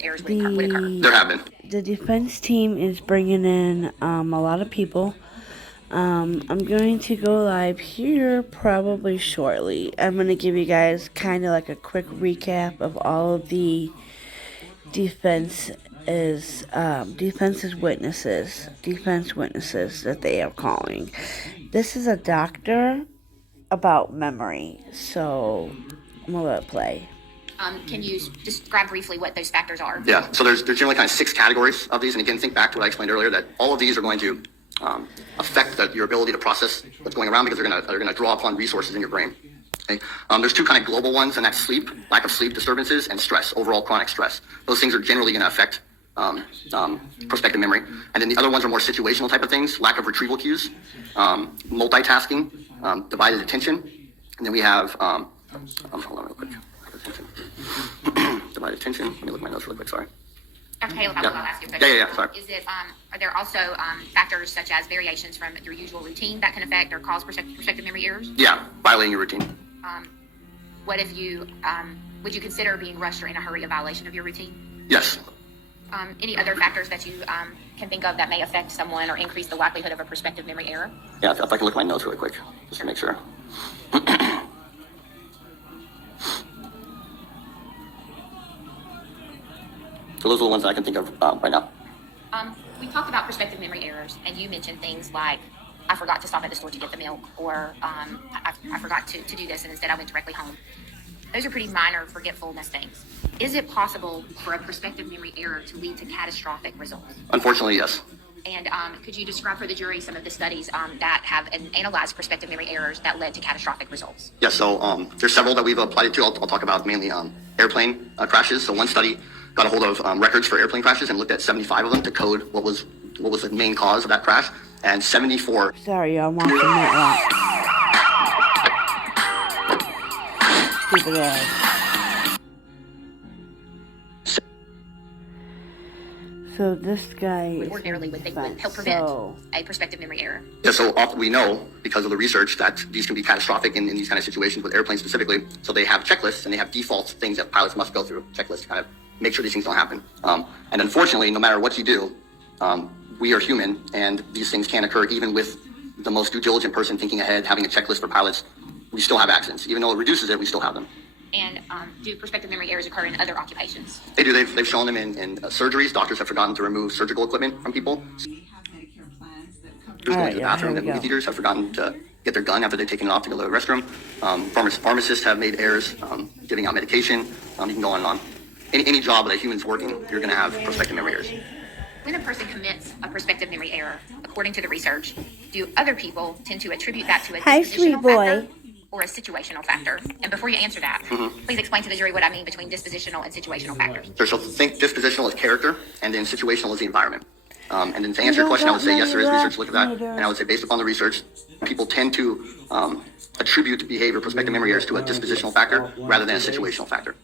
errors would occur. There have been. The defense team is bringing in a lot of people. I'm going to go live here probably shortly. I'm going to give you guys kind of like a quick recap of all of the defense witnesses that they are calling. This is a doctor about memory, so I'm gonna let it play. Can you describe briefly what those factors are? Yeah, so there's generally kind of 6 categories of these, and again, think back to what I explained earlier, that all of these are going to affect your ability to process what's going around, because they're going to draw upon resources in your brain. Okay? There's 2 kind of global ones, and that's sleep, lack of sleep disturbances, and stress, overall chronic stress. Those things are generally going to affect prospective memory. And then the other ones are more situational type of things: lack of retrieval cues, multitasking, divided attention, and then we have hold on real quick. Divided attention. Let me look at my notes really quick. Sorry. Dr. Caleb, I'll ask you a question. Yeah. Sorry. Is it are there also factors such as variations from your usual routine that can affect or cause prospective memory errors? Yeah, violating your routine. What if you would you consider being rushed or in a hurry a violation of your routine? Yes. Any other factors that you can think of that may affect someone or increase the likelihood of a prospective memory error? Yeah, if I can look at my notes really quick, just to make sure. So those are the ones that I can think of right now. We talked about prospective memory errors, and you mentioned things like, I forgot to stop at the store to get the milk, or I forgot to do this, and instead I went directly home. Those are pretty minor forgetfulness things. Is it possible for a prospective memory error to lead to catastrophic results? Unfortunately, yes. And could you describe for the jury some of the studies that have analyzed prospective memory errors that led to catastrophic results? Yeah, so there's several that we've applied it to. I'll talk about mainly airplane crashes. So one study got a hold of records for airplane crashes and looked at 75 of them to code what was the main cause of that crash, and 74. Sorry, y'all, I'm watching that one. Stupid ass. So this guy ordinarily would help prevent a prospective memory error. Yeah, so we know because of the research that these can be catastrophic in these kind of situations with airplanes specifically. So they have checklists and they have default things that pilots must go through, checklists to kind of make sure these things don't happen. And unfortunately, no matter what you do, we are human, and these things can occur even with the most due diligent person thinking ahead, having a checklist for pilots. We still have accidents. Even though it reduces it, we still have them. And do prospective memory errors occur in other occupations? They do. They've shown them in surgeries. Doctors have forgotten to remove surgical equipment from people. Going to the bathroom. Movie theaters have forgotten to get their gun after they've taken it off to go to the restroom. Pharmacists have made errors giving out medication. You can go on and on. Any job that a human's working, you're going to have prospective memory errors. When a person commits a prospective memory error, according to the research, do other people tend to attribute that to a dispositional factor or a situational factor? And before you answer that, please explain to the jury what I mean between dispositional and situational factors. Sure, so think dispositional is character, and then situational is the environment. And then to answer your question, I would say yes, there is research to look at that. And I would say based upon the research, people tend to attribute behavior, prospective memory errors, to a dispositional factor rather than a situational factor.